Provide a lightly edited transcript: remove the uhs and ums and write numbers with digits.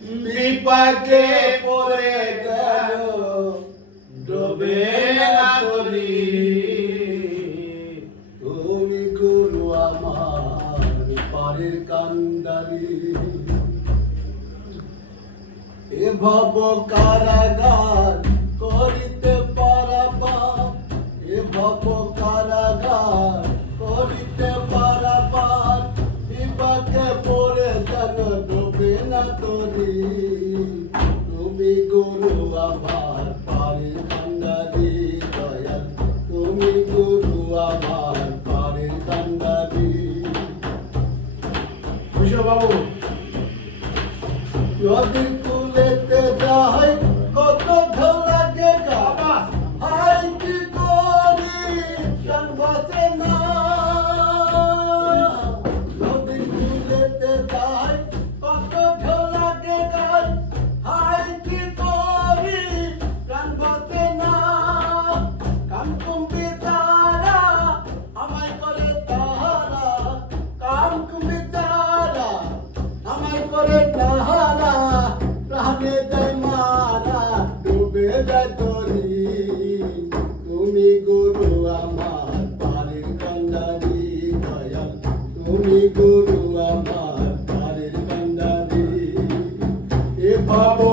বিপাকে পড়ে গেল ডোবে না তরি। তুমি গুরু আমার পারের কান্ডারি। এ ভব কারাগার করিতে পারাবার, এ ভব কারাগার করিতে পারাবার, বিপাকে পড়ে যেন ডোবে না তরি। তুমি গুরু আমার পারের কান্ডারি দয়াল, তুমি গুরু আমার পারের কান্ডারি। বাবু নদীর কুলেতে যাই কত ঢেউ লাগে গা, হাই কি করি প্রাণ বাঁচে না। নদীর কুলেতে যাই কত ঢেউ লাগে গা, হাই কি করি প্রাণ বাঁচে না। কামকুম্বি তারা আমায় করে তাহারা, কামকুম্বি তারা আমায় করে তাহারা, প্রাণে যায় মারা ডুবে যায় তরি। তুমি গুরু আমার পারের কান্ডারি দয়াল, তুমি গুরু আমার পারের কান্ডারি। এ ভাবো